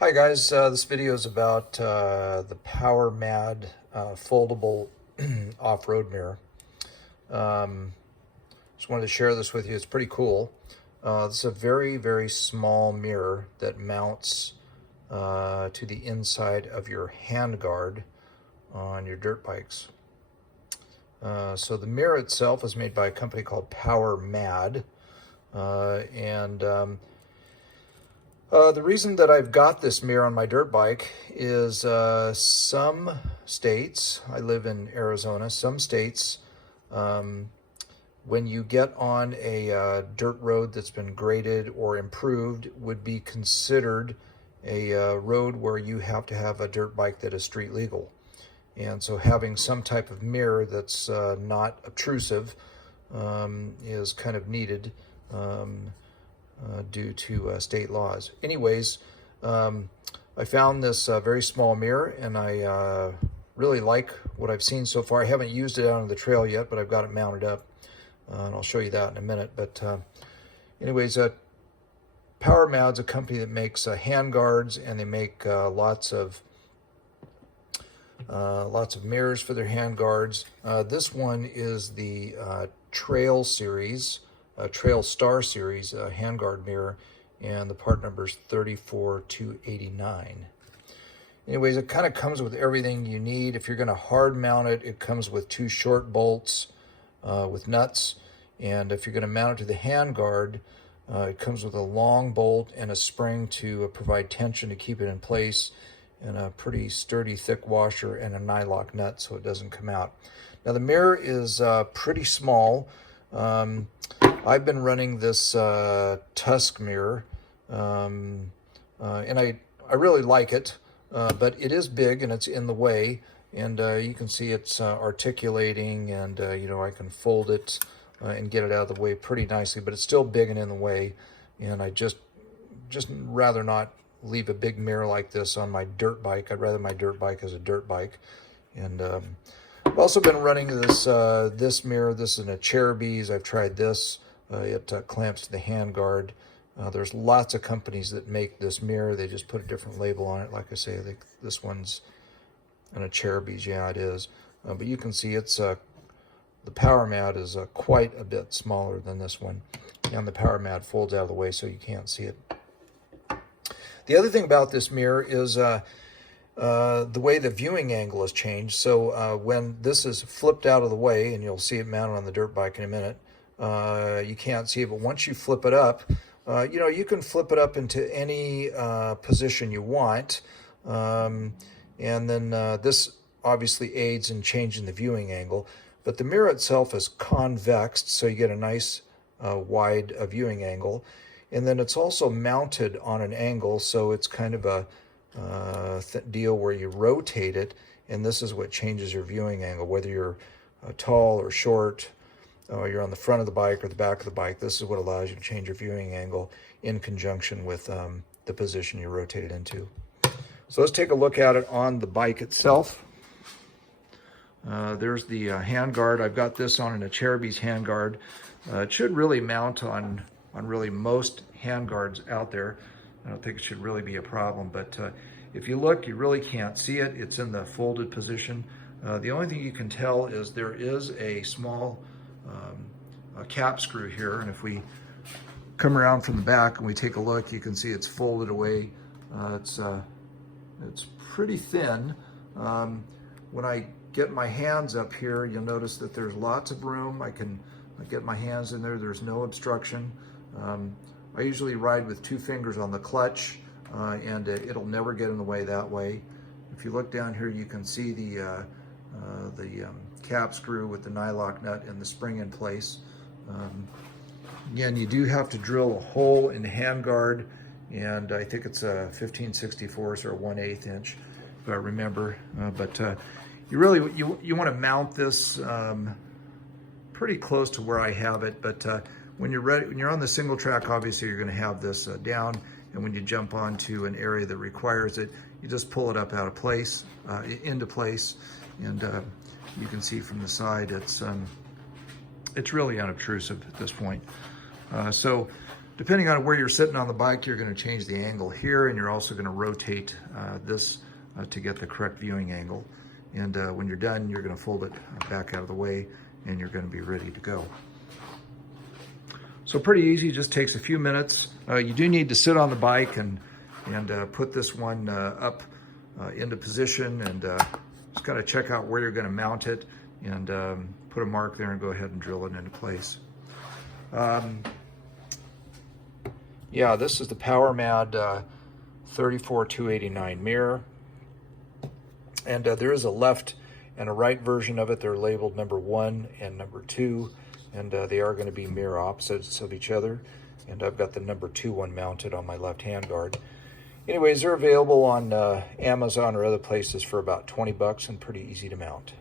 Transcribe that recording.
Hi guys, this video is about the Power Mad foldable off-road mirror. Just wanted to share this with you. It's pretty cool. This is a very small mirror that mounts to the inside of your handguard on your dirt bikes. So the mirror itself is made by a company called Power Mad, the reason that I've got this mirror on my dirt bike is some states, I live in Arizona, some states, when you get on a dirt road that's been graded or improved, would be considered a road where you have to have a dirt bike that is street legal. And so having some type of mirror that's not obtrusive is kind of needed. Due to state laws. Anyways, I found this very small mirror, and I really like what I've seen so far. I haven't used it out on the trail yet, but I've got it mounted up, and I'll show you that in a minute. But anyways, Power Mad's a company that makes hand guards, and they make lots of mirrors for their hand guards. This one is the Trail Series. Trail Star Series handguard mirror, and the part number is 34289. Anyways, it kind of comes with everything you need. If you're going to hard mount it, it comes with 2 short bolts with nuts, and if you're going to mount it to the handguard, it comes with a long bolt and a spring to provide tension to keep it in place, and a pretty sturdy thick washer and a nylock nut so it doesn't come out. Now the mirror is pretty small. I've been running this Tusk mirror, and I really like it, but it is big and it's in the way, and you can see it's articulating, and you know, I can fold it and get it out of the way pretty nicely, but it's still big and in the way, and I just rather not leave a big mirror like this on my dirt bike. I'd rather my dirt bike as a dirt bike. And I've also been running this this mirror. This is a Cherubies. I've tried this. It clamps to the handguard. There's lots of companies that make this mirror. They just put a different label on it. Like I say, this one's a Cherubies. Yeah, it is. But you can see it's the Power Mad is quite a bit smaller than this one. And the Power Mad folds out of the way so you can't see it. The other thing about this mirror is the way the viewing angle has changed. So when this is flipped out of the way, and you'll see it mounted on the dirt bike in a minute, you can't see it, but once you flip it up, you know, you can flip it up into any position you want, and then this obviously aids in changing the viewing angle, but the mirror itself is convexed, so you get a nice wide viewing angle, and then it's also mounted on an angle, so it's kind of a deal where you rotate it, and this is what changes your viewing angle, whether you're tall or short, you're on the front of the bike or the back of the bike. This is what allows you to change your viewing angle in conjunction with the position you rotate it into. So let's take a look at it on the bike itself. There's the handguard. I've got this on in a Cherubies handguard. It should really mount on really most handguards out there. I don't think it should really be a problem, but if you look, you really can't see it. It's in the folded position. The only thing you can tell is there is a small a cap screw here, and if we come around from the back and we take a look, you can see it's folded away. It's pretty thin. When I get my hands up here, you'll notice that there's lots of room. I can get my hands in there. There's no obstruction. I usually ride with 2 fingers on the clutch, and it'll never get in the way that way. If you look down here, you can see the cap screw with the nylock nut and the spring in place. Again, you do have to drill a hole in the handguard, and I think it's a 15/64 or a 1/8 inch, if I remember. But you really you want to mount this pretty close to where I have it. But when you're ready, when you're on the single track, obviously you're going to have this down, and when you jump onto an area that requires it, you just pull it up out of place, into place, and you can see from the side it's really unobtrusive at this point. So depending on where you're sitting on the bike, you're going to change the angle here, and you're also going to rotate this to get the correct viewing angle. And when you're done, you're going to fold it back out of the way, and you're going to be ready to go. So pretty easy, just takes a few minutes. You do need to sit on the bike and put this one up into position, and just got to check out where you're going to mount it, and put a mark there and go ahead and drill it into place. Yeah, this is the PowerMad 34289 mirror, and there is a left and a right version of it. They're labeled number 1 and number 2, and they are going to be mirror opposites of each other. And I've got the number 2 one mounted on my left hand guard. Anyways, they're available on Amazon or other places for about 20 bucks and pretty easy to mount.